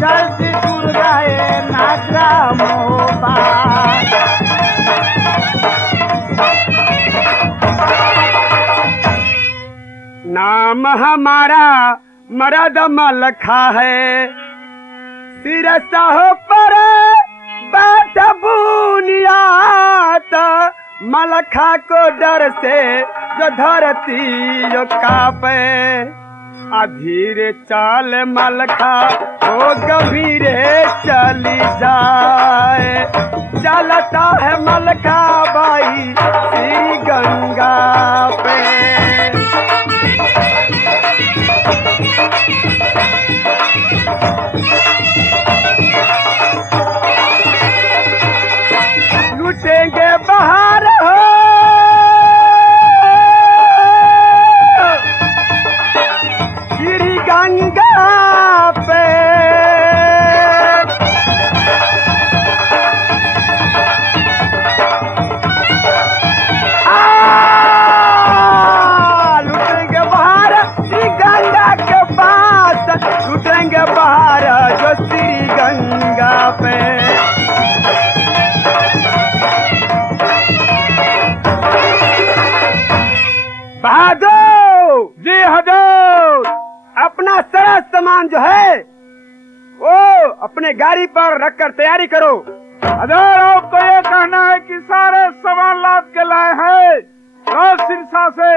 जल्दी दुर्गाए नाग्रामोबा। नाम हमारा मरद मलखा है, सिरसा पर बैठ बुनियाद, मलखा को डर से जो धरती जो कापे। धीरे चाल मलखा ओ गंभीरे चली जाए, चलता है मलखा बाई श्री गंगा पे। लुटेंगे बाहर हो श्री गंगा पे। लुटेंगे बाहर श्री गंगा के पास, लुटेंगे बाहर जो श्री गंगा पे। बहादुर जी हजूर, अपना सारा सामान जो है वो अपने गाड़ी पर रखकर तैयारी करो। हजूर आपको ये कहना है कि सारे सामान लाद के लाए हैं और सिरसा से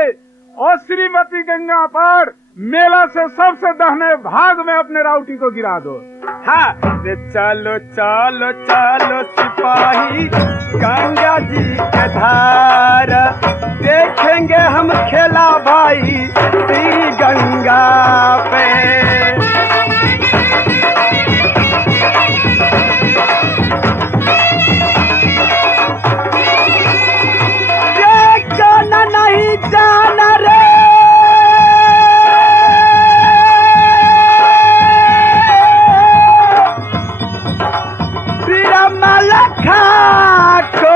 और श्रीमती गंगा पर मेला से सबसे दाहिने भाग में अपने राउटी को गिरा दो। हाँ, चलो चलो चलो सिपाही गंगा जी के धार, देखेंगे हम खेला भाई श्री गंगा पे। ये जाना नहीं जाना रे, मलखा को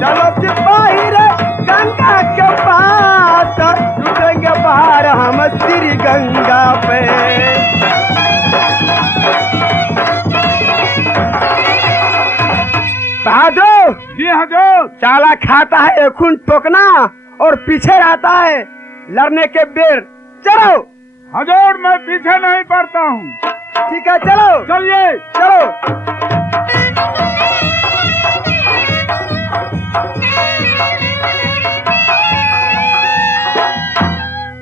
चलो सिपाही रे गंगा के पास, लुटेंगे बाहर हम श्री गंगा पे। बहादुर जी हजूर, चाला खाता है खून टोकना और पीछे रहता है लड़ने के बेर। चलो हजूर मैं पीछे नहीं पड़ता हूँ। ठीक है चलो चलिए चलो।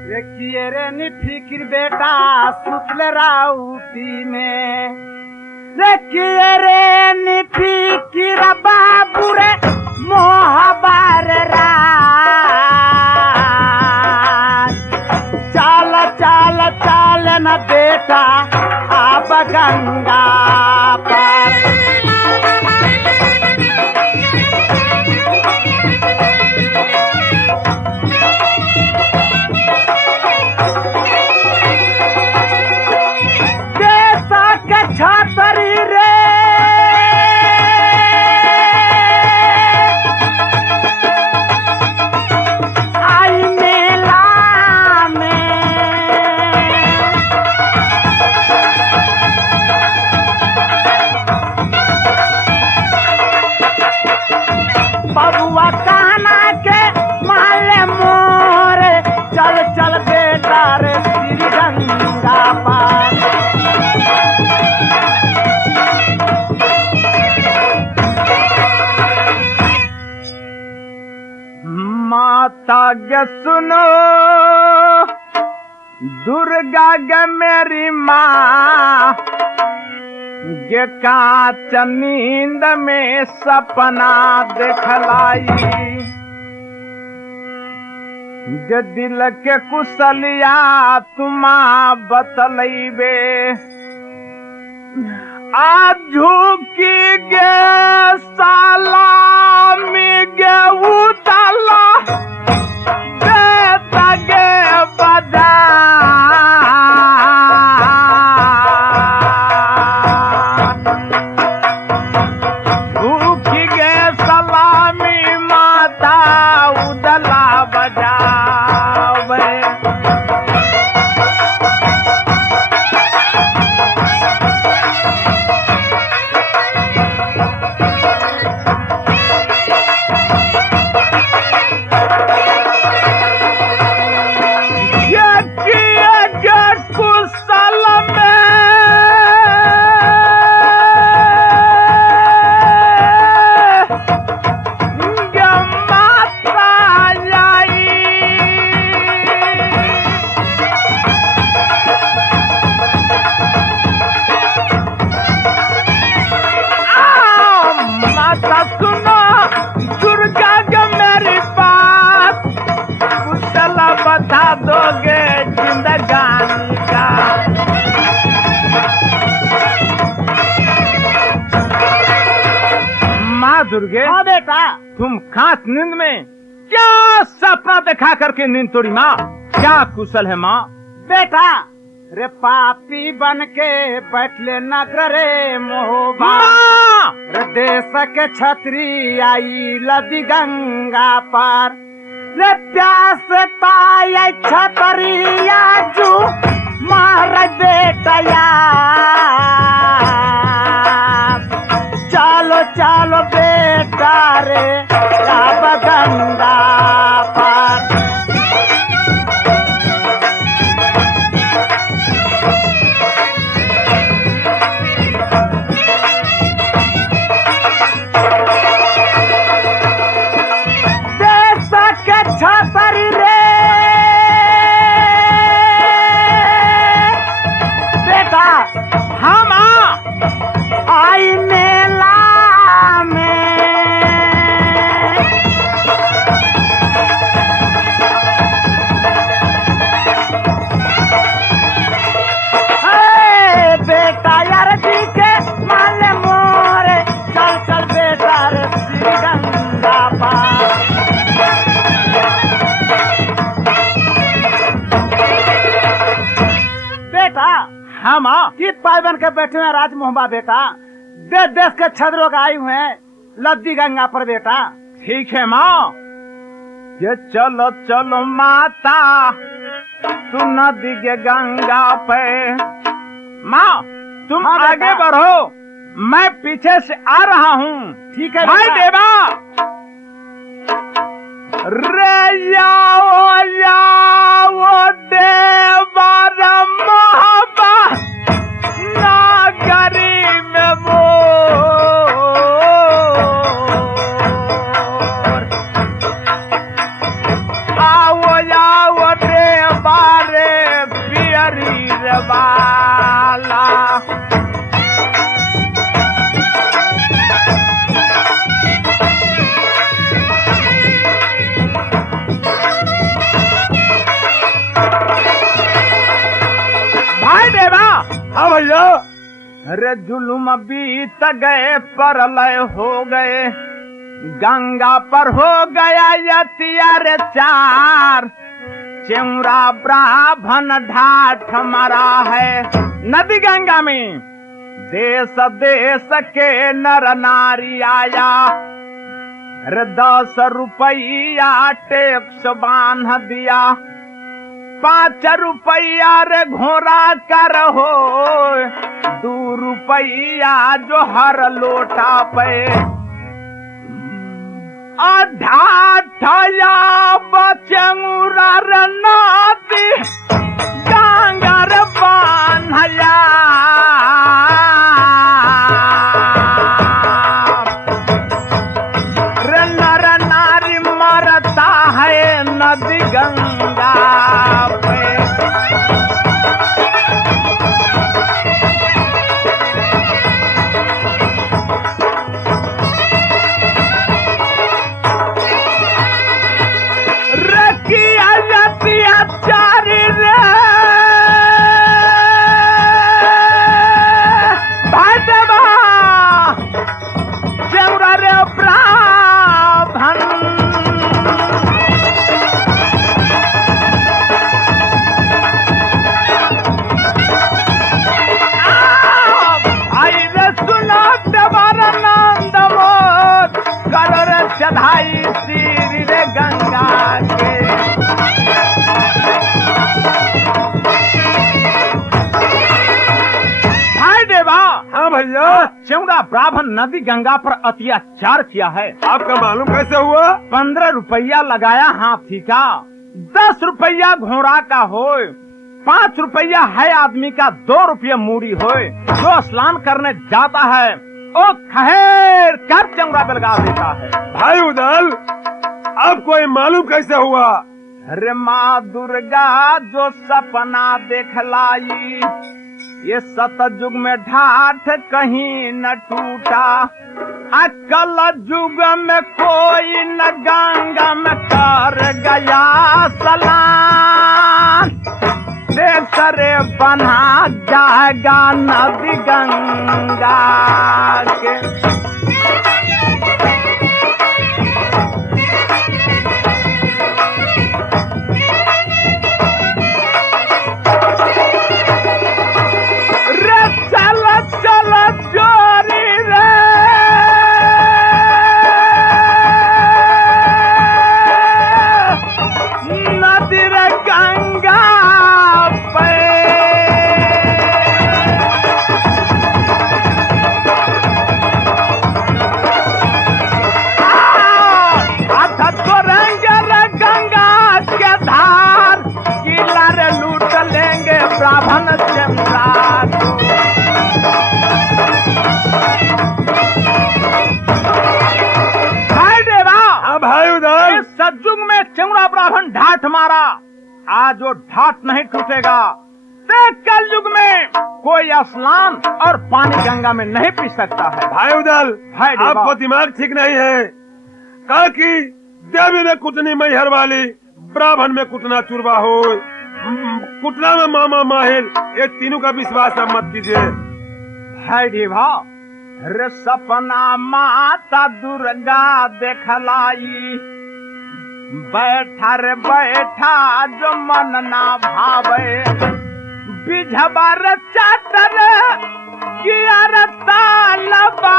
देखिए रे निफिकिर बेटा सुतल राउती में, देखिए रे निफिकिर बाबू रे मोहबार राज। चाल चाल चाल न बेटा आप गंगा पर। देशा के छात्री रे आई मेला में, बबुआ कहना के माले मोरे, चल चल बेटा रे श्री गंगा पार। माता गे सुनो दुर्गा गे मेरी माँ, गे कांच नींद में सपना देखलाई, गे दिल के कुशलिया तुमा बतलैबे। आज झुकी गे सलामी गे उताला, देता गे बजा तब सुनो दुर्गा के मेरी बात, कुशल बता दोगे जिंदगानी का। माँ दुर्गे, हाँ बेटा। तुम खास नींद में क्या सपना देखा करके नींद तोड़ी माँ? क्या कुशल है माँ? बेटा रे पापी बन के बैठले नगरे मोहबा, माँ! रे देश के छतरी आई लदी गंगा पर, रे प्यास पाए छतरिया जू मार बेटया। चलो चलो बेटा रे अब गंगा पर। छतरी रे बेटा, हाँ माँ। आई मेला में बेटा यार जी के माले मोरे, चल चल बेटा रे श्री गंगा पार। बेटा हाँ माँ। कित पाई बन के बैठे हैं राज मोहबा बेटा, देश देश के छदरों का आए हुए हैं लद्दी गंगा पर बेटा। ठीक है माँ। ये चलो चलो माता तू नदी के गंगा पे। माँ तुम हाँ बेटा। आगे बढ़ो, मैं पीछे से आ रहा हूँ। ठीक है भाई बेटा। देवा रे याओ याओ देवा मोहबा नागरी में मोर। आओ आओ देवा रे पियरी रे बाला। भाई देवा। हाँ भैया। अरे जुलुम बीत गए परलय हो गए, गंगा पर हो गया यतियार चार। चेउरा ब्राह्मण ढाठ मरा है नदी गंगा में, देश देश के नर नारी आया। अरे 10 रुपया टैक्स बांध दिया, 5 रुपया रे घोड़ा कर हो, 2 रुपया जो हर लोटा पे। ढाठया बचंगुरा रे नाती गंगा रे बान्हया। रे नर नारी मरता है नदी गंगा पे। रखिया जतिया चारी रे भाई देवा, चेउरा रे ब्राह्मण। भाई रे सुना देवारा नंद मोर, कर रे चढ़ाई श्री रे गंगा के। भाई देवा। हाँ भैया। चौड़ा ब्राह्मण नदी गंगा पर अत्याचार किया है। आपका मालूम कैसे हुआ? 15 रुपया लगाया हाथी का, 10 रुपया घोड़ा का होए, 5 रुपया है आदमी का, 2 रुपया मूड़ी होए। जो स्नान करने जाता है ओ खैर कर चौड़ा बेलगा देता है। भाई उदल, आपको ये मालूम कैसे हुआ? अरे माँ दुर्गा जो सपना देखलाई, ये सतयुग में ढाठ कहीं न टूटा, कल युग में कोई न गंगा में कर गया स्नान। देख रे बना जाएगा नदी गंगा के। सतयुग में चंगुरा ब्राह्मण ढाठ मारा, आज वो ढाठ नहीं टूटेगा। कल युग में कोई स्नान और पानी गंगा में नहीं पी सकता है। भाई उदल, आपको दिमाग ठीक नहीं है। कहा कि देवी में कुटनी मैहर वाली, ब्राह्मण में कुटना चुरवा हो, कुटना में मामा माहिर, ये तीनों का विश्वास आप मत कीजिए। भाई देवा, रे सपना माता दुर्गा देखलाई, बैठा रे बैठा जो मन ना भावे, बिझबर चाटर कियर तालबा,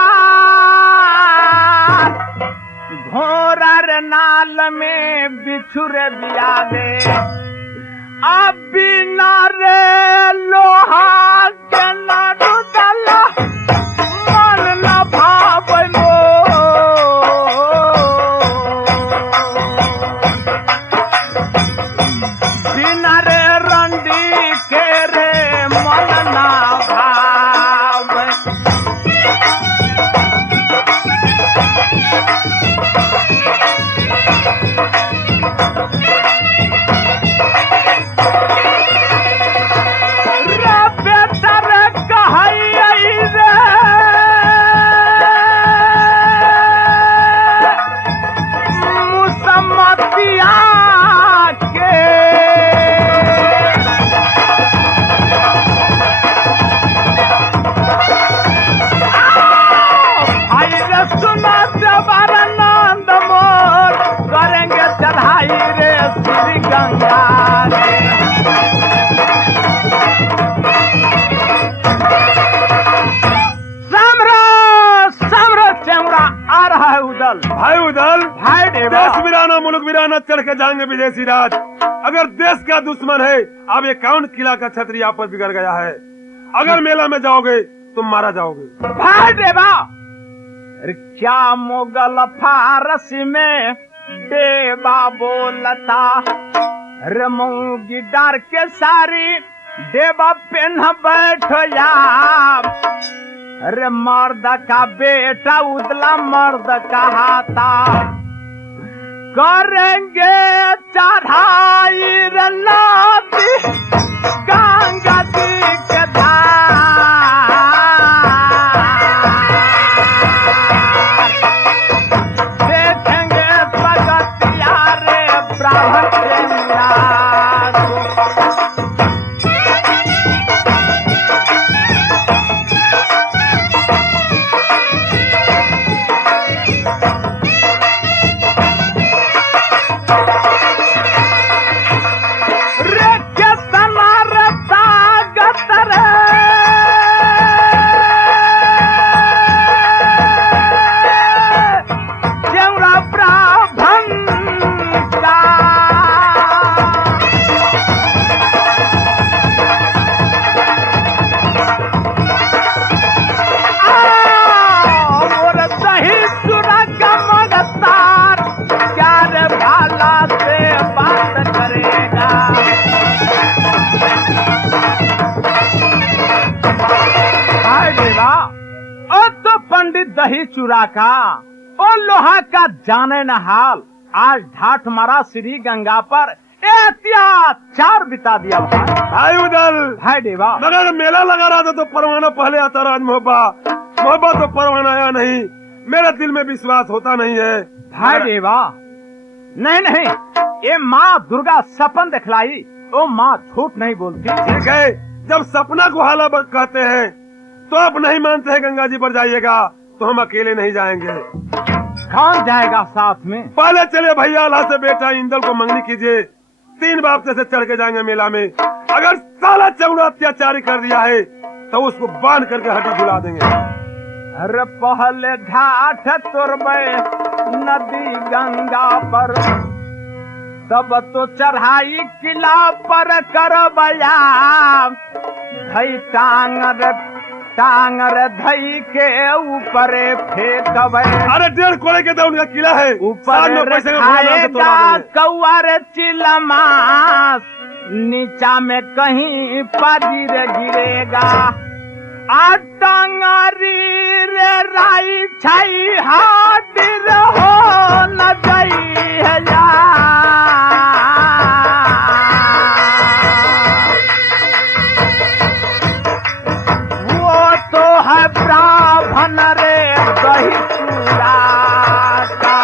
घोड़ा रे नाल में बिछुरे बियावे, अब बिना रे लोहा के ना डुडला मन ना भावे मो। बिना रे रंडी के रे मन ना भावे। भाई उदल, देश वीराना मुल्क वीराना चढ़ के जाएंगे विदेशी राज। अगर देश का दुश्मन है, अब ये कौन किला का छतरी आप पर बिगड़ गया है। अगर मेला में जाओगे तुम मारा जाओगे। भाई देवा, क्या मुगल फारसी में देवा बोलता, रमूंगी डार के सारी देवा पेन बैठो या। अरे मर्द का बेटा उदला मर्द कहाता, करेंगे चढ़ाई रलाती गंगा जी के धार। देखेंगे भगतिया रे ब्राह्मण दही चुरा का और लोहा का जाने न हाल। आज ढाठ मारा श्री गंगा पर, अत्याचार बिता दिया भाई। भाई उदल, भाई देवा, मगर मेला लगा रहा था तो परवाना पहले आता राज मोहब्बा तो परवाना आया नहीं। मेरे दिल में विश्वास होता नहीं है। भाई देवा, नहीं नहीं, ये माँ दुर्गा सपन दिखलाई, वो माँ झूठ नहीं बोलती। ठीक है, जब सपना को हाला कहते हैं तो आप नहीं मानते हैं गंगा जी पर जाइएगा, तो हम अकेले नहीं जाएंगे। कौन जाएगा साथ में? पहले चले भैया, अल्लाह से बेटा इंदल को मंगनी कीजिए, 3 बाप से चढ़ के जाएंगे मेला में। अगर साला चौड़ा अत्याचारी कर दिया है तो उसको बांध करके हड्डी झुला देंगे। अरे पहले ढाठ तुरबे नदी गंगा पर, तब तो चढ़ाई किला पर करबया, धई टांगर धई के ऊपर फेंकबे। अरे 1.5 कोड़े के तो उनका किला है, ऊपर खाएगा कौआर चिलमास, नीचा में कहीं पादिर गिरेगा। टांगरी रे राई छाई हादिर हो न गई है या। वो तो है ब्राह्मण रे दही चूड़ा का।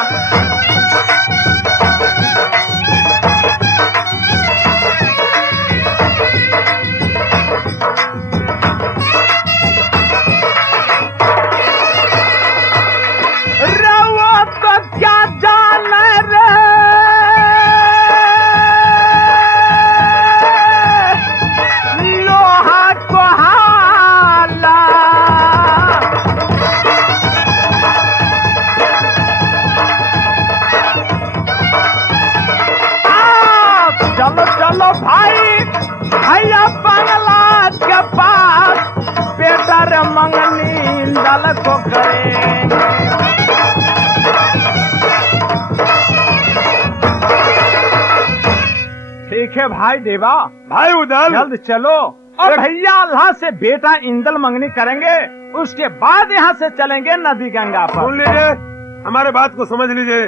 चलो भाई, भैया बंगला के पास बेटा रे मंगनी दल को करेंगे। ठीक है भाई देवा, भाई उदल, जल्द चलो। और भैया अल्लाह से बेटा इंदल मंगनी करेंगे, उसके बाद यहाँ से चलेंगे नदी गंगा पर। सुन लीजिए, हमारे बात को समझ लीजिए।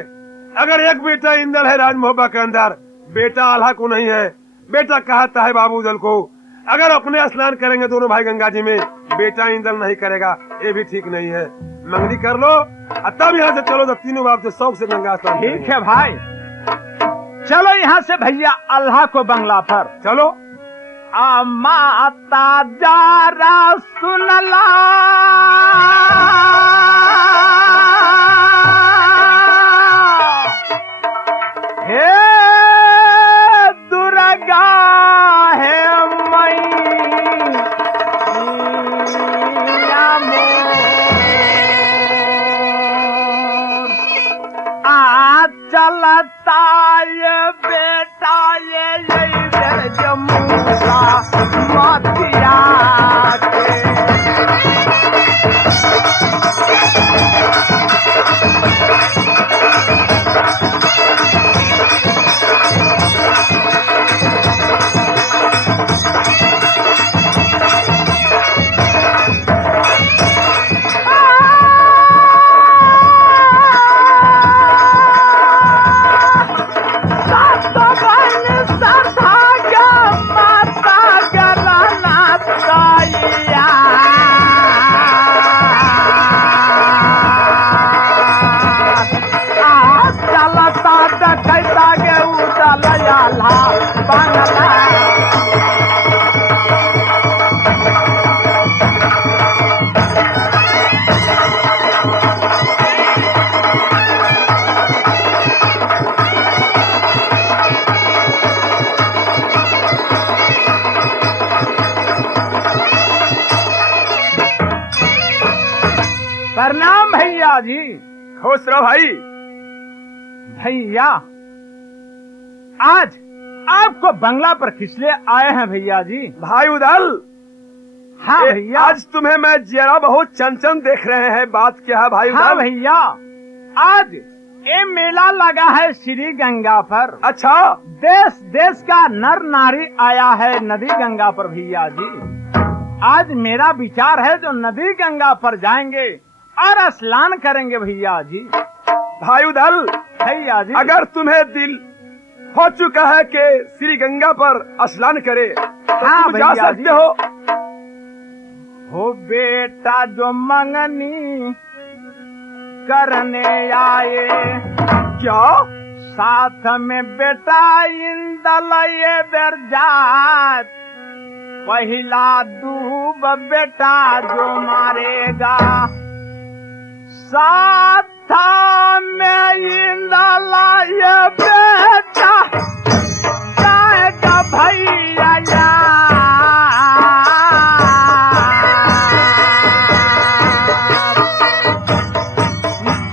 अगर एक बेटा इंदल है राज मोहब्बा के अंदर, बेटा आल्हा को नहीं है। बेटा कहता है बाबू उदल को। अगर अपने स्नान करेंगे दोनों भाई गंगा जी में, बेटा इंदल नहीं करेगा, ये भी ठीक नहीं है। मंगनी कर लो तब यहाँ से चलो, तो तीनों बाप से शौक से गंगा स्नान। ठीक है भाई, चलो यहाँ से भैया अल्लाह को बंगला पर चलो। माता जारा सुनला, हे दुर्गा है मैया मोर, आ चलता ये बेटा ये जमुना मतिया के। प्रणाम भैया जी। खुश रहो भाई। भैया आज आपको बंगला पर किस लिए आए हैं भैया जी? भाई उदल, हाँ भैया, आज तुम्हें मैं जरा बहुत चंचन देख रहे हैं। बात क्या है भाई उदल? हाँ भैया, आज ये मेला लगा है श्री गंगा पर। अच्छा, देश देश का नर नारी आया है नदी गंगा पर भैया जी। आज मेरा विचार है जो नदी गंगा पर जाएंगे और स्नान करेंगे भैया जी। भाई उदल, भैया जी, अगर तुम्हें दिल हो चुका है कि श्री गंगा पर स्नान करे, तो हाँ तुम जा भैया जी। सकते हो बेटा जो मंगनी करने आए, क्या? साथ में बेटा इंदल ये बेर जात, पहला दूब बेटा जो मारेगा, साथ में इंदल ये बेटा जाएगा भैया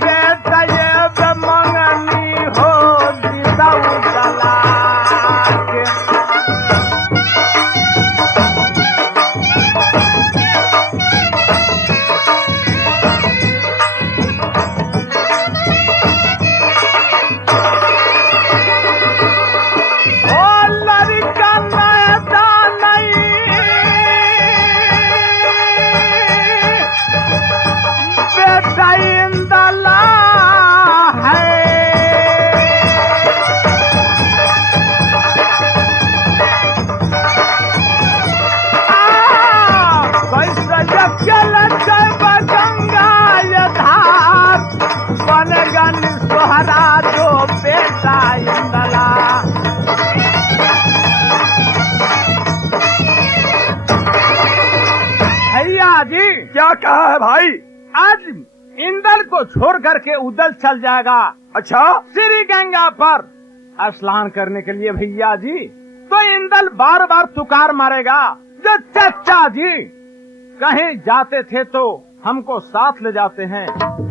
बेटा ये बे मंगनी हो दिदा उजला के। भैया जी क्या कहा है भाई? आज इंदल को छोड़ करके उदल चल जाएगा अच्छा, श्री गंगा पर स्नान करने के लिए भैया जी। तो इंदल बार बार तुकार मारेगा, जो चाचा जी कहीं जाते थे तो हमको साथ ले जाते हैं,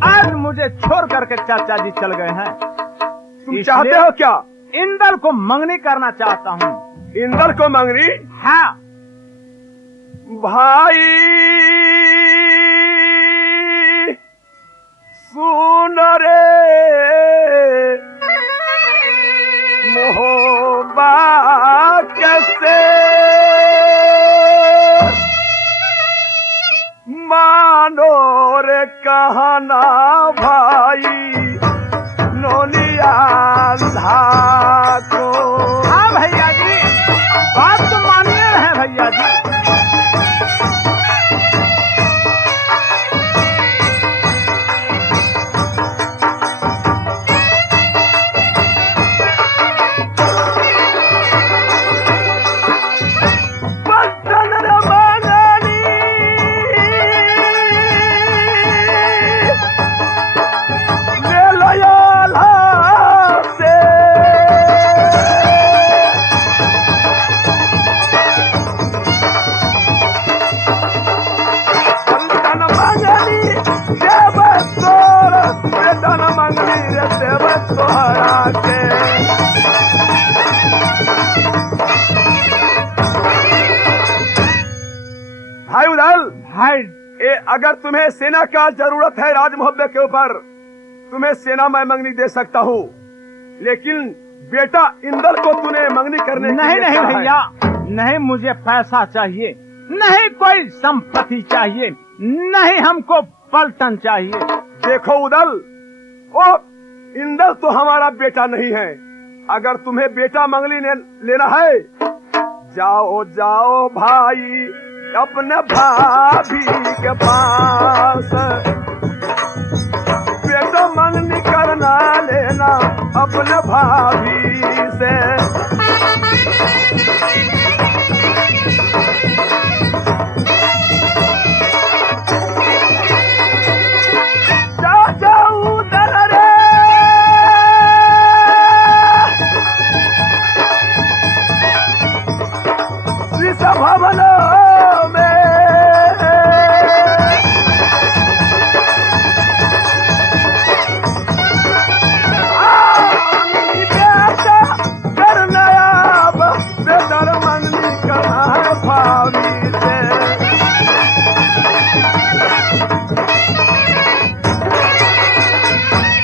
आज मुझे छोड़ करके चाचा जी चल गए हैं। तुम चाहते हो क्या? इंदल को मंगनी करना चाहता हूँ। इंदल को मंगनी? हाँ भाई सुन रे मोहब्बा कैसे मानो रे कहना भाई नोनिया को। हाँ भैया जी, बात तो मानिए है भैया जी। भाई उदल, भाई अगर तुम्हें सेना का जरूरत है राज मोहब्बे के ऊपर, तुम्हें सेना मैं मंगनी दे सकता हूँ, लेकिन बेटा इंदल को तूने मंगनी करने नहीं के लिए नहीं कहा है। भैया, नहीं मुझे पैसा चाहिए, नहीं कोई संपत्ति चाहिए, नहीं हमको पलटन चाहिए। देखो उदल, ओ इंदल तो हमारा बेटा नहीं है। अगर तुम्हें बेटा मंगनी लेना है, जाओ जाओ भाई अपने भाभी के पास, बेटा मंगनी करना लेना अपने भाभी से। चाचा उदल रे श्री सभवन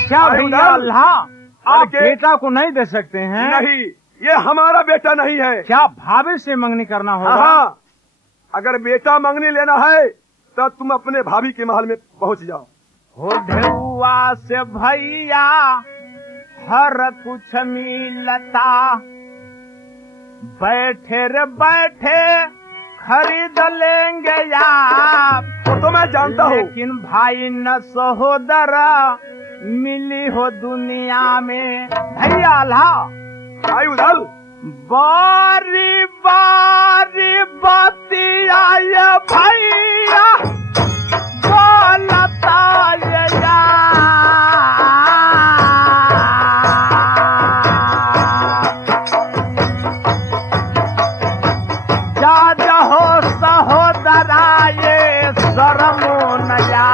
क्या भैया अल्लाह, आप बेटा को नहीं दे सकते हैं? नहीं, ये हमारा बेटा नहीं है। क्या भाभी से मंगनी करना होगा? हाँ, अगर बेटा मंगनी लेना है तो तुम अपने भाभी के महल में पहुंच जाओ। हो ढेउआ से भैया हर कुछ मिलता, बैठे रे बैठे खरीद लेंगे यार। वो तो मैं जानता हूँ, लेकिन भाई न सहोदर मिली हो दुनिया में। भैया ला भाई उदल, बारी बारी बतिया ये भैया बोलता ये जा हो सहोदरा ये शर्मो नया।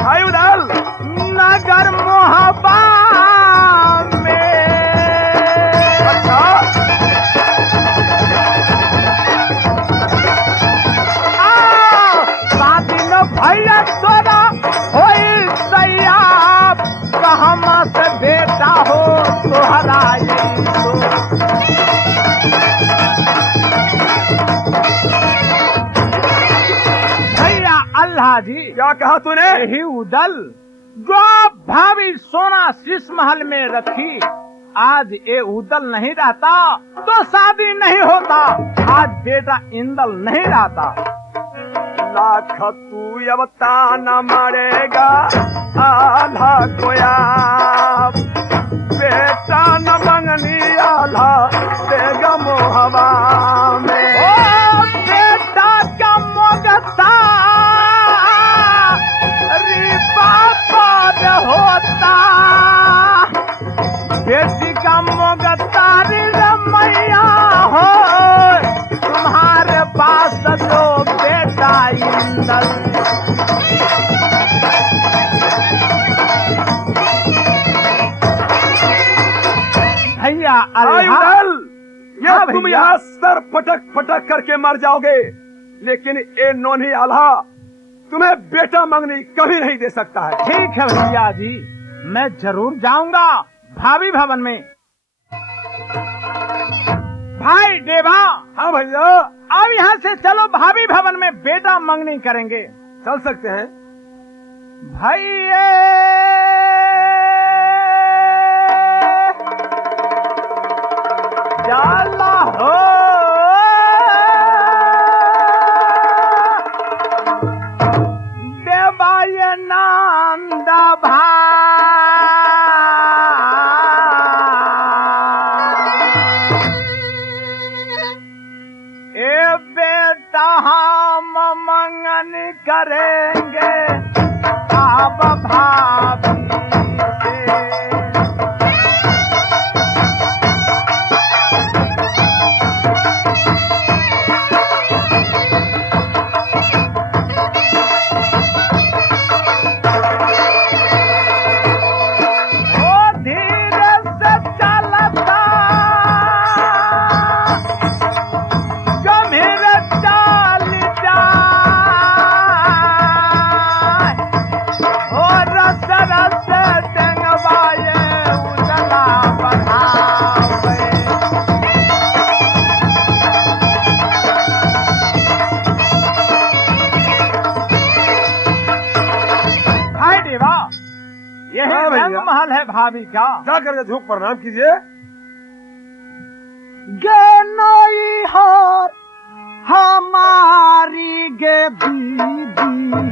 भाई उदल, नगर मोहब्बा में। अच्छा, दिन भैया तोरा होई सयाब, कहमा से बेटा हो तोहरा ये तो। भैया अल्लाह जी, क्या कहा तूने? यही उदल जो भाभी सोना शीश महल में रखी, आज ये उदल नहीं रहता तो शादी नहीं होता, आज बेटा इंदल नहीं रहता। लाख तू अवता न मरेगा आधा कोया, बेटा न मंगनी आधा देगा मोहबा में। ओ बेटा का मोगता रिबा पर होता, बेटी का मोगता मैया हो तुम्हारे पास जो बेटा इंदल। भैया भाई अल्लाह, उदल, ये हाँ तुम भैया। यहाँ सर पटक पटक करके मर जाओगे, लेकिन ए नोनी आल्हा तुम्हें बेटा मंगनी कभी नहीं दे सकता है। ठीक है भैया जी, मैं जरूर जाऊंगा भाभी भवन में। भाई देवा, हाँ भैया, अब यहाँ से चलो भाभी भवन में बेटा मंगनी करेंगे। चल सकते हैं। भैया जाला हो देवाय नंद ए बेटा हम मंगन करेंगे अब भाभी से। ओ धीरे से चलता गंभीर चाल जाए, ओ रस रस टंगवाए उजला बढ़ावे। भाई देवा, यही हाँ भैया। रंग महल है भाभी का। जा करके झुक प्रणाम कीजिए। गे नई हार हमारी गे दीदी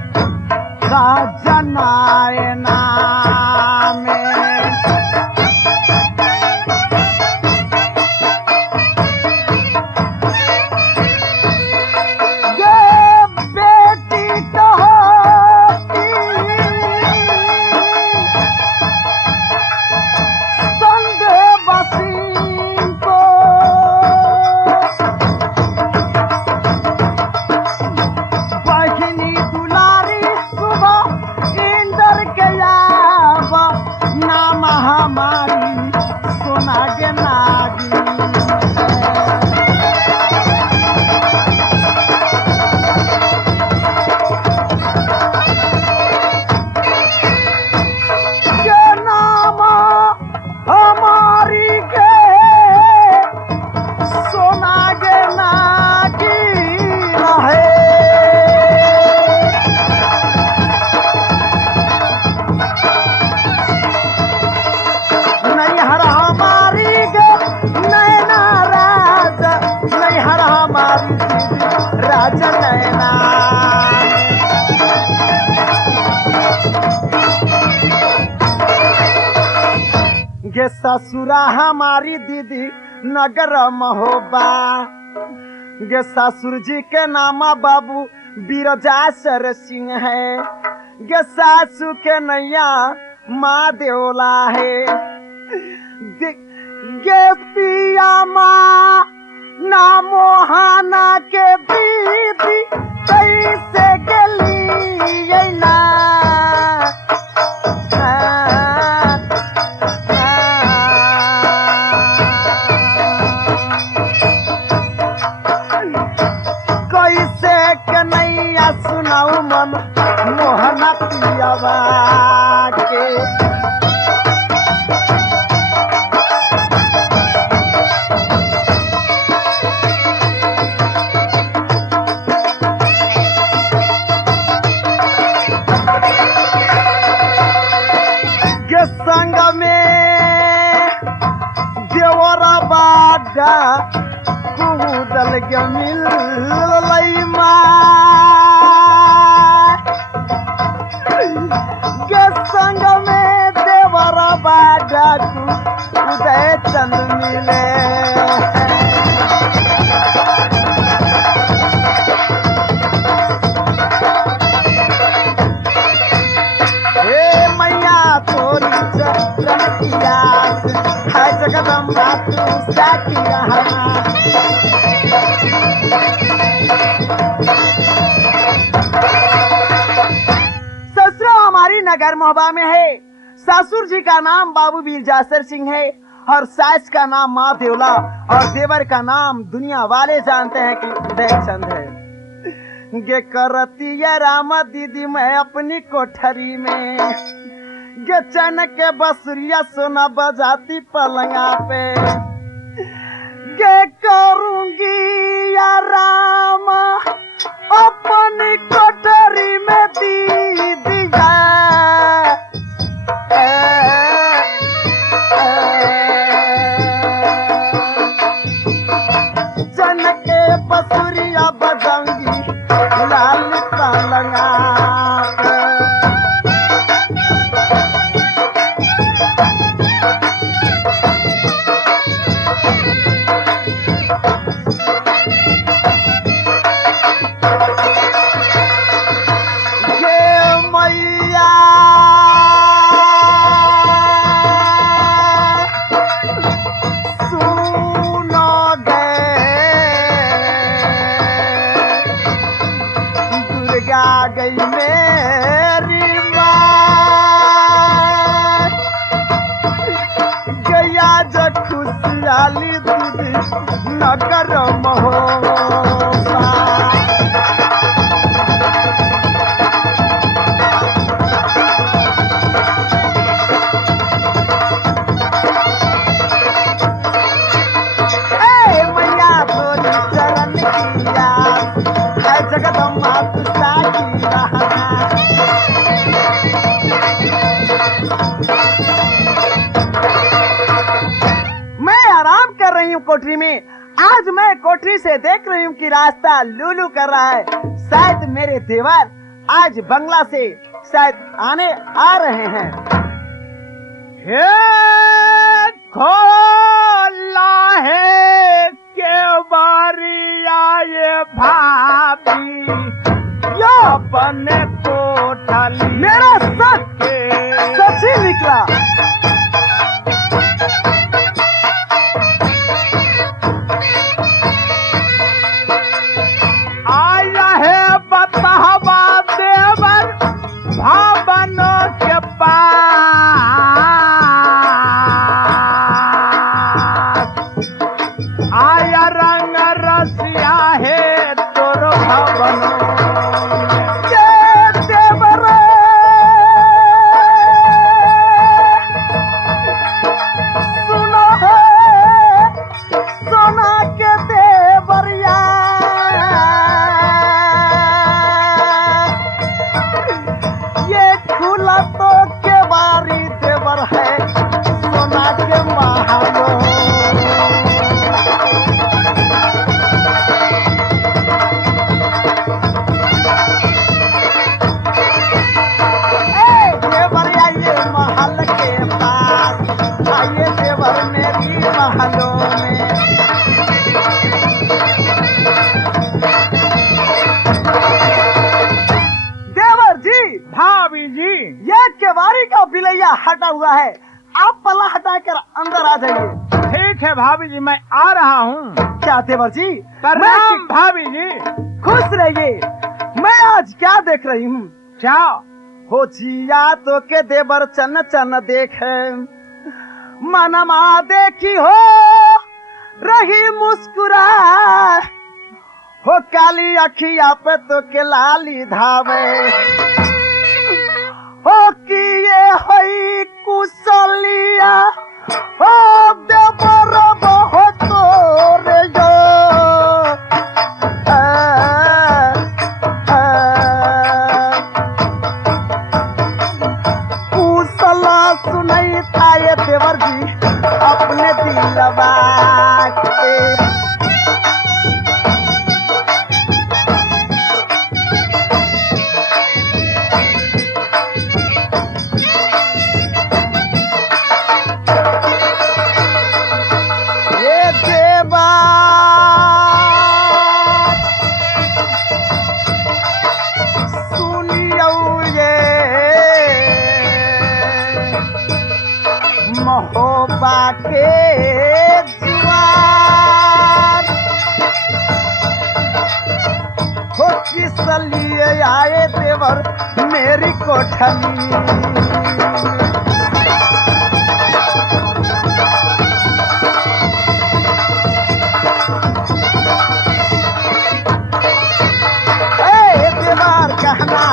का जनाए नाम गे बेटी कहती संदेह वसीम को बहिनी दुलारी सुबह इंदर के यार गे ससुरा हमारी दीदी नगर महोबा, गे ससुर जी के नामा बाबू बिरजासर सिंह है, गे सासू के नैया माँ देवला है, गे पिया माँ ना मोहाना के दीदी कैसे गली ना कैसे कन्हैया सुनाऊ मन मोहना पियावा के। के संग में देवरा बाडा कूदल के मिल के संग में देवरा बाडा उदय चंद मिले। जगदम्बा तू साकी ससुर हमारी नगर मोहबा में है। ससुर जी का नाम बाबू बिरजासर सिंह है और सास का नाम माँ देवला और देवर का नाम दुनिया वाले जानते हैं कि उदय चंद है। गे करती है राम दीदी मैं अपनी कोठरी में, गे चन के बसुरिया सोना बजाती पलंगा पे, गे करूंगी या राम अपनी कोठरी में दीदिया। चन के बसुरिया बजाऊंगी लाल पलंगा पे। गई मेरी माँ गया जो खुशहाली दीदी नगर महोबा। मैया तोरी चरण किया है जगदम्बा तू साकी कोठरी में। आज मैं कोठरी से देख रही हूँ कि रास्ता लूलू कर रहा है। शायद मेरे देवर आज बंगला से शायद आने आ रहे हैं। हे खोला है के बारिया ये भाभी यो बने कोठली मेरा सच ही निकला। आया है बतावा देवर भावनों के पास, आया रंग रसिया है तोर भवनों लगा हुआ है, आप पल्ला हटाकर अंदर आ जाइए। ठीक है भाभी जी, मैं आ रहा हूँ। क्या देवर जी? प्रणाम भाभी जी। खुश रहिए। मैं आज क्या देख रही हूँ? क्या? हो जिया तो के देवर चन चन देखे, मनमा देखी हो रही मुस्कुरा, हो काली अखिया पे तो के लाली धावे, हो किए होई कुशलिया, हो देवर बहुत तोरे जो कुशला सुनई था ये देवर जी अपने दिलवा के। महोबा के जुआर हो किस लिए आए देवर मेरी कोठली। देवर कहना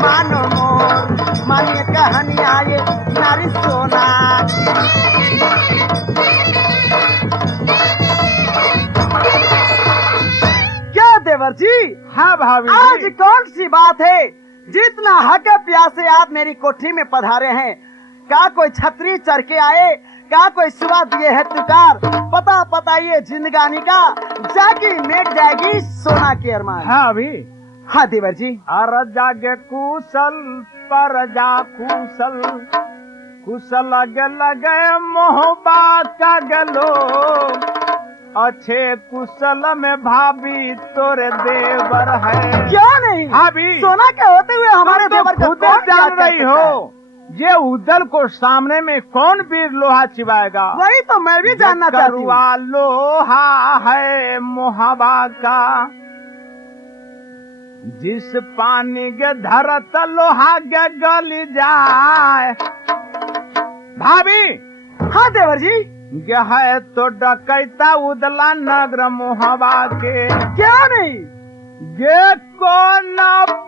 मानो मोर, मानिए कहानी आए नारी सोना। क्या देवर जी? हाँ भाभी आज जी। कौन सी बात है जितना हक प्यासे आप मेरी कोठी में पधारे हैं? क्या कोई छतरी चढ़ के आए? क्या कोई सुबह दिए है तुकार? पता बताइए जिंदगानी का, जागी मेट जाएगी सोना की अरमान। हाँ अभी। हाँ देवर जी। अर जागे कुशल पर जा कुशल, कुशल लगे लगे मोहबा का गलो, अच्छे कुशल में भाभी तोरे देवर है। क्यों नहीं भाभी? सोना के होते हुए हमारे देवर का खुद कौन क्या जान कह रही सकता है? हो, ये उदल को सामने में कौन वीर लोहा चिबाएगा? वही तो मैं भी जानना चाहती हूँ। करुआ लोहा है मोहबा का, जिस पानी के धरत लोहा के गली जाए। भाभी। हाँ देवर जी। ये है तो डकैता उदला नगर मोहबा के। क्यों नहीं? ये कौन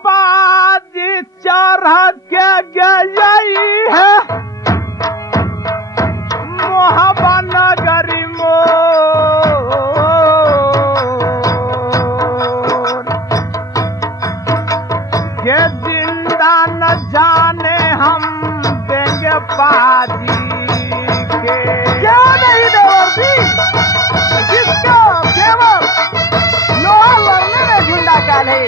बाजी चढ़ के गई है मोहबा नगरी मोर, ये जिंदा न जाने हम देंगे बाजी के। क्यों नहीं देवर जी? जिसका देवर लोहा लड़ने में झुंडा काले,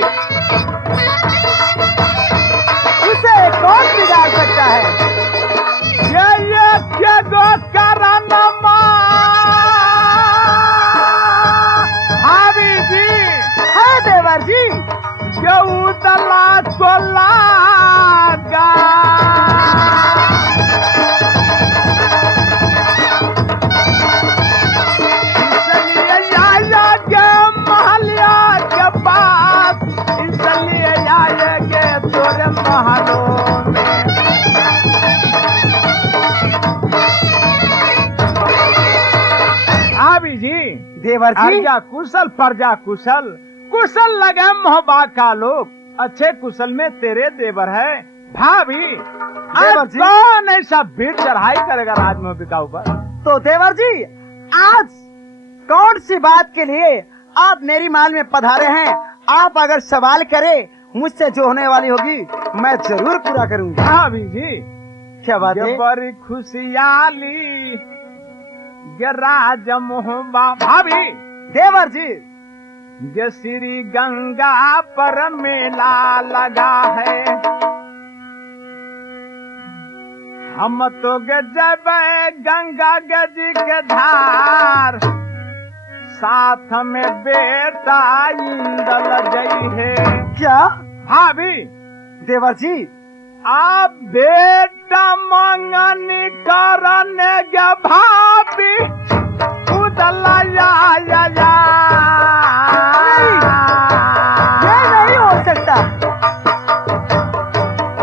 उसे कौन बिगाड़ सकता है? ये गो करनमा भाभी जी। हाँ देवर जी। ये उदला को लागा, इसलिए आया के महलिया के पास, इसलिए आए के तोरे महलों में। भाभी जी। देवर जी। अर्जा कुशल प्रजा कुशल, कुशल लगे मोहबा का लोग, अच्छे कुशल में तेरे देवर है। भाभी देवर जी। कौन ऐसा भीड़ चढ़ाई करेगा राज मोहबिका ऊपर? तो देवर जी, आज कौन सी बात के लिए आप मेरी माल में पधारे हैं? आप अगर सवाल करें मुझसे जो होने वाली होगी मैं जरूर पूरा करूंगी। भाभी जी। क्या बात है? ये बड़ी खुशियाली ये राज मोहबा। भाभी। देवर जी। ये श्री गंगा पर मेला लगा है, हम तो जब गंगा गजी के धार, साथ में बेटा इंदल जई है। क्या? भाभी। देवर जी, आप बेटा मंगनी करने के भाभी उदला या ये नहीं हो सकता।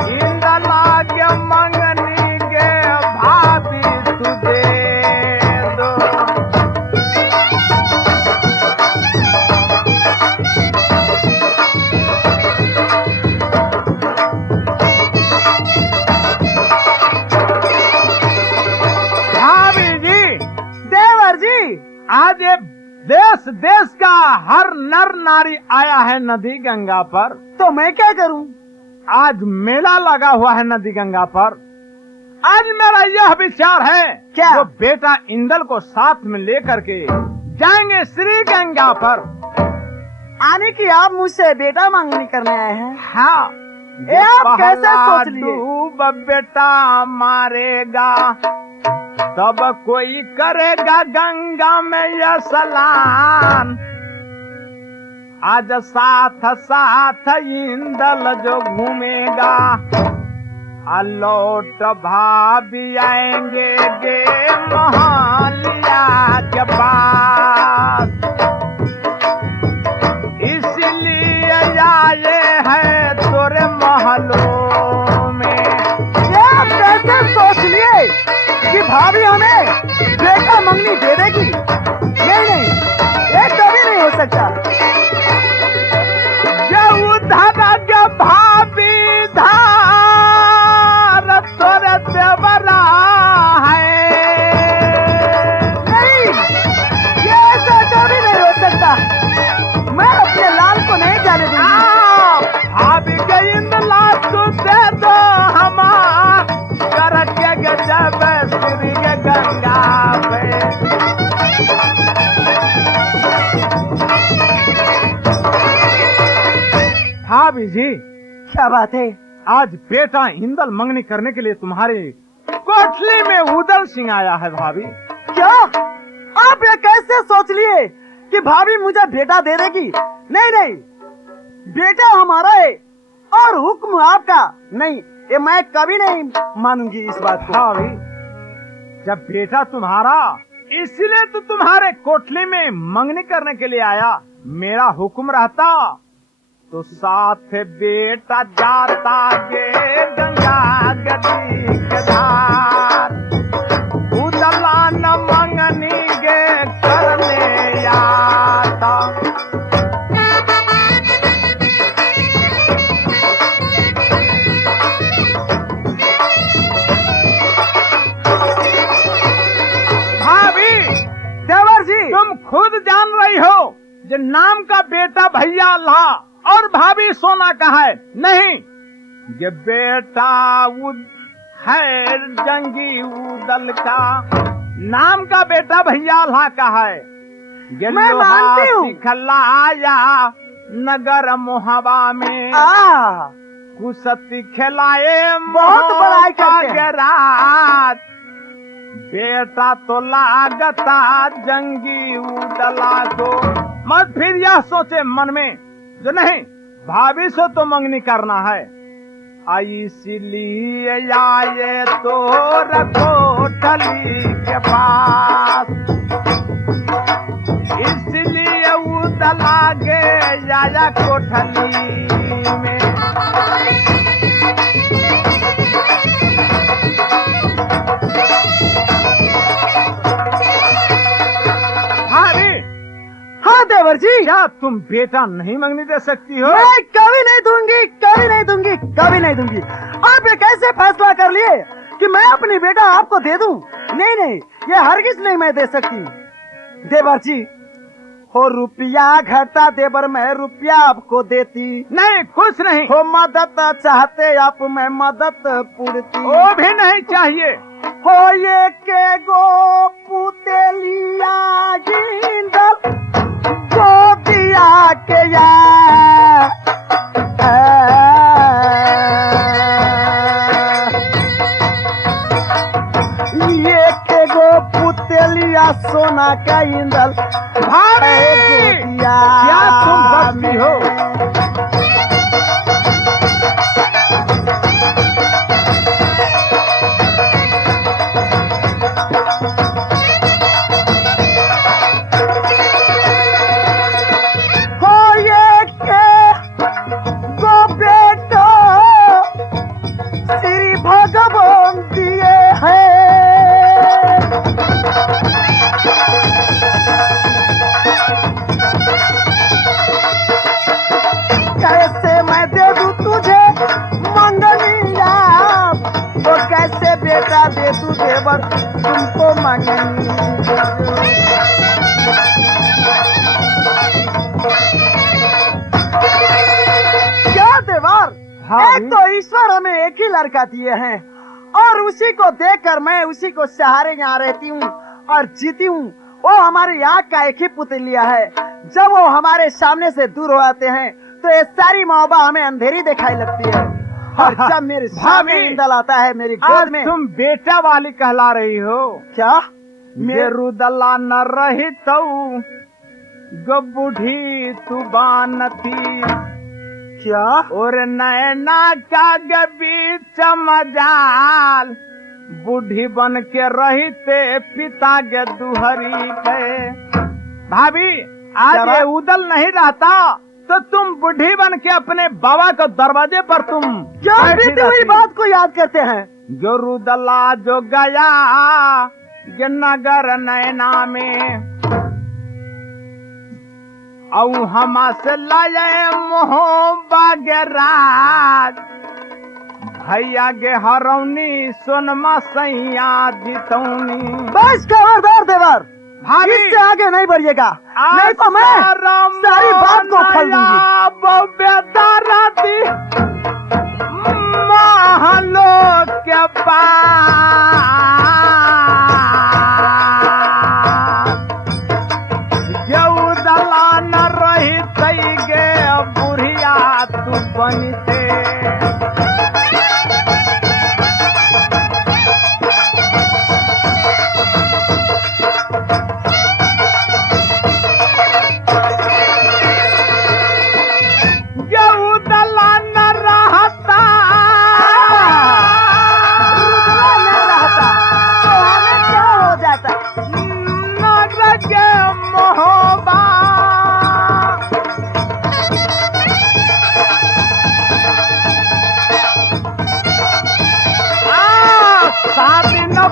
इंदला के मंगनी के भाभी तुझे दो। भाभी जी, देवर जी, आज ये देश देश का हर नर नारी आया है नदी गंगा पर। तो मैं क्या करूं? आज मेला लगा हुआ है नदी गंगा पर। आज मेरा यह विचार है क्या? जो बेटा इंदल को साथ में लेकर के जाएंगे श्री गंगा पर। आने की आप मुझसे बेटा मांगनी करने आए हैं? हाँ, ये आप कैसे पहला सोच लिए? डूब बेटा मारेगा तब कोई करेगा गंगा में यह स्नान। आज साथ साथ इंदल जो घूमेगा लौट भाभी आएंगे गे मोहलिया के पास। इसलिए आए हैं तोरे महलों में। ये आप कैसे सोच लिए कि भाभी हमें बेटा मंगनी दे देगी? नहीं नहीं, ये कभी नहीं हो सकता। ये उधर के भाभी धार तोरे देवरा है। नहीं, ये ऐसा कभी नहीं हो सकता। मैं अपने लाल को नहीं जाने दूंगी। भाभी के इंदला तू दे दो हमार करके गजब श्री के गंगा पे। भाभी जी, क्या बात है? आज बेटा इंदल मंगनी करने के लिए तुम्हारे कोठली में उदल सिंह आया है भाभी। क्या आप ये कैसे सोच लिए कि भाभी मुझे बेटा दे देगी? नहीं नहीं, बेटा हमारा है और हुक्म आपका नहीं। ये मैं कभी नहीं मानूंगी इस बात को। भाभी, जब बेटा तुम्हारा इसलिए तो तुम्हारे कोठली में मंगनी करने के लिए आया। मेरा हुक्म रहता तो साथ बेटा जाता गे गंगा गदी के धार। उदला न मंगनी गे करने आता। भाभी, देवर जी, तुम खुद जान रही हो जो नाम का बेटा भैया ला और भाभी सोना का है। नहीं, ये बेटा है जंगी उदल का, नाम का बेटा भैया ला का है। ये मैं लोहा मानती हूँ। सिखलाया नगर मोहबा में, कुसती खिलाए बहुत बड़ाई करते हैं। के रात। बेटा तो लागता जंगी उदला को। मत फिर यह सोचे मन में जो नहीं भाभी से तो मंगनी करना है। इसलिए आए तो कोठली के पास। इसलिए उदला गे आया कोठली में। हाँ देवर जी, क्या तुम बेटा नहीं मंगनी दे सकती हो? मैं कभी नहीं दूंगी, कभी नहीं दूंगी, कभी नहीं दूंगी। आप ये कैसे फैसला कर लिए कि मैं अपनी बेटा आपको दे दूं? नहीं नहीं, ये हरगिज नहीं मैं दे सकती। देवर जी, हो रुपया घटा देवर, मैं रुपया आपको देती। नहीं, खुश नहीं। हो मदद चाहते आप, मैं मदद पूर्ति। वो भी नहीं चाहिए। हो ये के गो पुतेलिया जिंदल को दिया के या ये के गो पुतेलिया सोना का इंदल भाभी, क्या तुम बचती हो? ईश्वर हमें एक ही लड़का दिए हैं और उसी को देखकर मैं उसी को सहारे यहाँ रहती हूँ और जीती हूँ। वो हमारी आँख का एक ही पुत्र लिया है। जब वो हमारे सामने से दूर हो आते हैं तो ये सारी मोहब्बत हमें अंधेरी दिखाई लगती है और जब मेरे सामने इंदल आता है मेरी गोद में। तुम बेटा वाली कहला रही हो क्या? मेरे रुदला न रही तो गो बूढ़ी तू बानती क्या? और नैना का गबी चमजाल बूढ़ी बन के रहते पिता के दुहरी पे। भाभी आज ये उदल नहीं रहता तो तुम बूढ़ी बन के अपने बाबा के दरवाजे पर तुम क्या बीती हुई बात को याद करते हैं? जो रुदला जो गया ये नगर नैना में औ हमा से लाए मोहब्बा के राज भैया गे हरौनी सोनमा सैया जितौनी। बस खबरदार देवर, भाभी इससे आगे नहीं बढ़िएगा नहीं तो मैं सारी बात को खोल दूंगी। महलो के पास उदला न रही तई गे बुढ़िया तू बनते।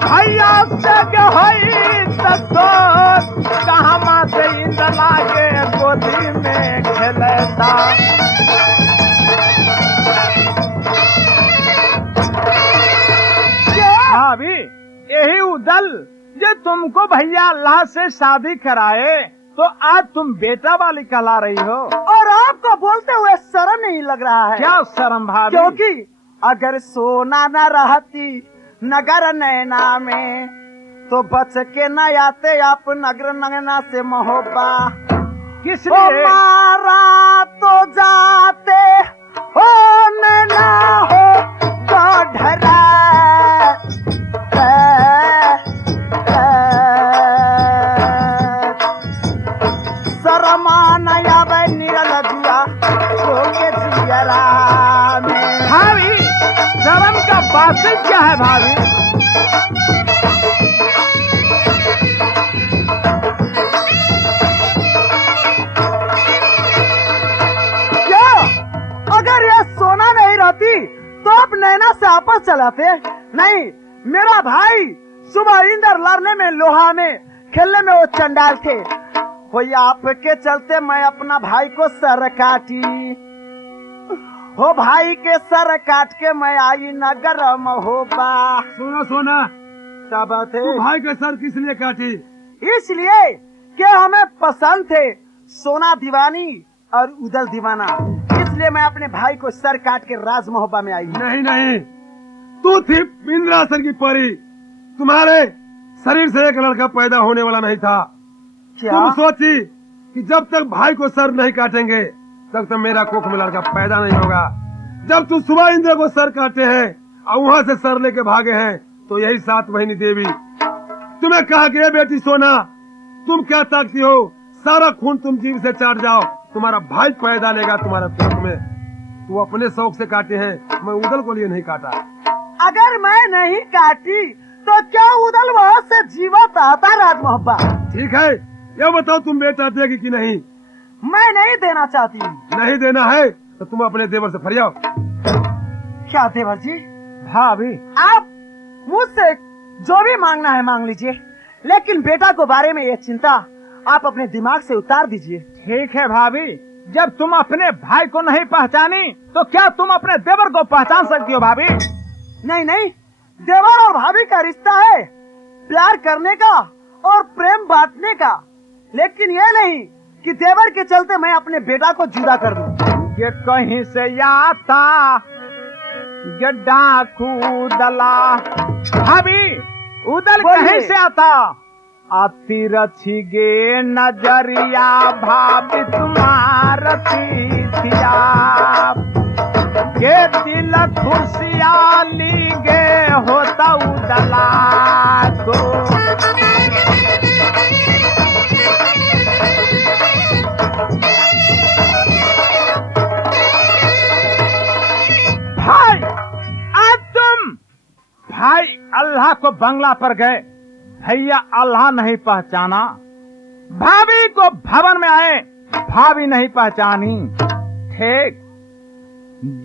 भैया से होई तो कहाँ से इंदला के गोदी में खेलता। भाभी यही उदल जो तुमको भैया अल्लाह से शादी कराए तो आज तुम बेटा वाली कहला रही हो और आपको बोलते हुए शर्म नहीं लग रहा है? क्या शर्म भाभी? क्योंकि अगर सोना न रहती नगर नैना में तो बच के न आते आप नगर नैना से मोहब्बा। किसलिए? मारा तो जाते हो नैना हो गढ़रा शर्मा नया निरल दिया के जियरा में। भाभी शर्म का बात क्या है भाभी? क्या अगर ये सोना नहीं रहती तो आप नैना से आपस चलाते? नहीं, मेरा भाई सुबह इंदर लड़ने में लोहा में खेलने में वो चंडाल थे। हो आपके चलते मैं अपना भाई को सर काटी। हो भाई के सर काट के मैं आई नगर महोबा। सोना सोना क्या बात है? तू भाई के सर किस लिए काटी? इसलिए कि हमें पसंद थे सोना दीवानी और उदल दीवाना, इसलिए मैं अपने भाई को सर काट के राज महोबा में आई। नहीं नहीं, तू थी इंद्रासन की परी। तुम्हारे शरीर से एक लड़का पैदा होने वाला नहीं था। क्या? तुम सोची कि जब तक भाई को सर नहीं काटेंगे तब तक मेरा कोख में लड़का पैदा नहीं होगा। जब तू सुबह इंद्र को सर काटे हैं और वहाँ से सर लेके भागे हैं तो यही 7 महीनी देवी तुम्हें कहा कि ये बेटी सोना तुम क्या ताकती हो, सारा खून तुम जीभ से चाट जाओ, तुम्हारा भाई पैदा लेगा तुम्हारे पेट में। तू अपने शौक से काटे हैं, मैं उदल को लिए नहीं काटा। अगर मैं नहीं काटी तो क्या उदल वहाँ से जीवित आता राज मोहब्बा? ठीक है, ये बताओ तुम बेटा देगी कि नहीं? मैं नहीं देना चाहती। नहीं देना है तो तुम अपने देवर से फरियाओ। क्या देवर जी? भाभी आप मुझसे जो भी मांगना है मांग लीजिए, लेकिन बेटा को बारे में ये चिंता आप अपने दिमाग से उतार दीजिए। ठीक है भाभी, जब तुम अपने भाई को नहीं पहचानी तो क्या तुम अपने देवर को पहचान सकती हो भाभी? नहीं नहीं, देवर और भाभी का रिश्ता है प्यार करने का और प्रेम बांटने का, लेकिन ये नहीं कि देवर के चलते मैं अपने बेटा को जुदा कर दूं। ये कहीं से आता डाकू दला। भाभी उदल बोलिए। कहीं से आता? आती रची गे नजरिया भाभी तुम्हारा पीछिया, के दिल खुशियाली गे होता उदला को। भाई आज तुम भाई अल्लाह को बंगला पर गए, भैया अल्लाह नहीं पहचाना। भाभी को भवन में आए, भाभी नहीं पहचानी। ठीक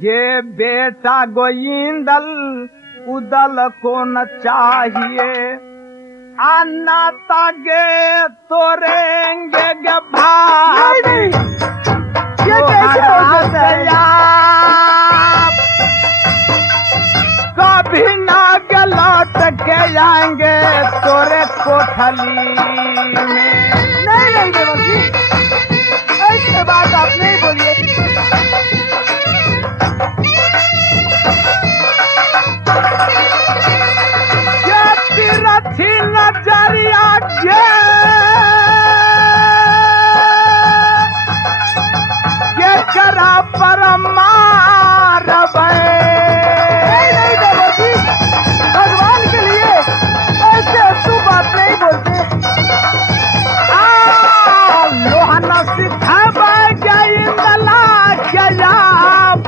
ये बेटा गोइंदल उदल को न चाहिए, आना तागे तोरेंगे गे भाई। नहीं, ये कैसे हो सकता है? कभी ना लौट के आएंगे तोरे कोठली में। नहीं नहीं देवर जी, ऐसे बात आप नहीं बोलिए। ये तिरछी नजरिया ये करा पर मार नहीं नहीं देवर जी, भगवान के लिए ऐसे अशुभ बात नहीं बोलते। लोहाना सिखाबे इंदला के जाब,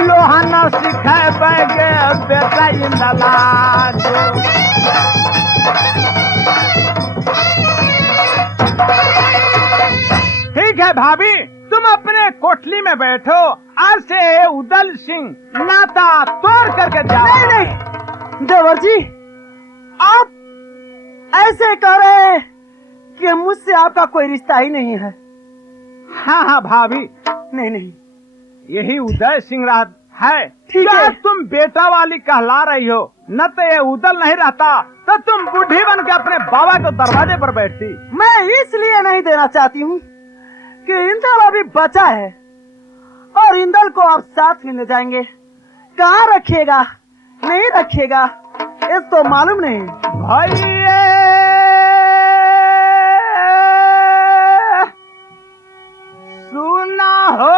लोहाना सिखाबे गे बेटा इंदला को। ठीक है भाभी, तुम अपने कोठली में बैठो, आज से उदल सिंह नाता तोड़ करके जाओ। नहीं नहीं देवर जी, आप ऐसे कह रहे हैं कि मुझसे आपका कोई रिश्ता ही नहीं है। हाँ हाँ भाभी, नहीं नहीं, यही उदय सिंह रात है। ठीक क्या है। तुम बेटा वाली कहला रही हो? न तो ये उदल नहीं रहता तो तुम बूढ़ी बन के अपने बाबा को दरवाजे पर बैठती। मैं इसलिए नहीं देना चाहती हूँ कि इंदल अभी बचा है और इंदल को आप साथ में ले जाएंगे। कहाँ रखिएगा नहीं रखिएगा इस तो मालूम नहीं। भाई सुना हो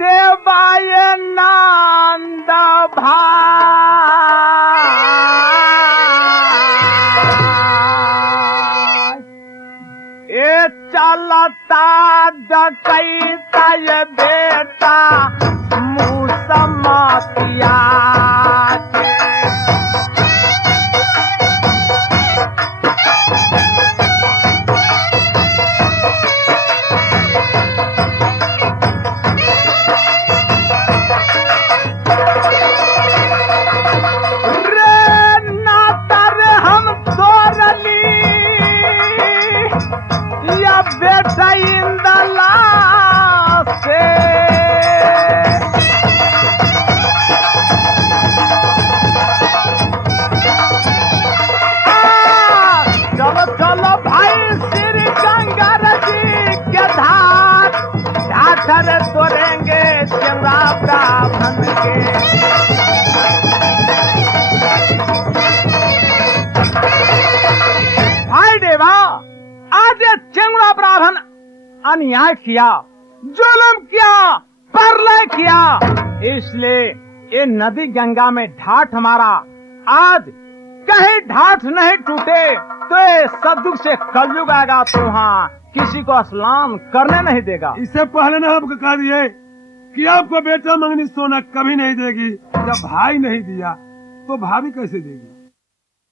देवाय नंद भाई, ए चलता डकैता ये बेटा मुसमतिया के। रे नातर हम तोरली या बेटा इंदला से। चलो चलो भाई श्री गंगा जी के धार ढाठर तोड़ेंगे चंद्रा ब्राह्मण के। भाई देवा, आज ये चंगड़ा ब्राह्मण अन्याय किया, जुल्म किया, परलय किया, इसलिए ये नदी गंगा में ढाठ मारा। आज कहीं ढाठ नहीं टूटे तो ये सदुख से कलयुग आएगा तो वहाँ किसी को स्नान करने नहीं देगा। इससे पहले ना आपको कहा दिए कि आपको बेटा मंगनी सोना कभी नहीं देगी। जब भाई नहीं दिया तो भाभी कैसे देगी?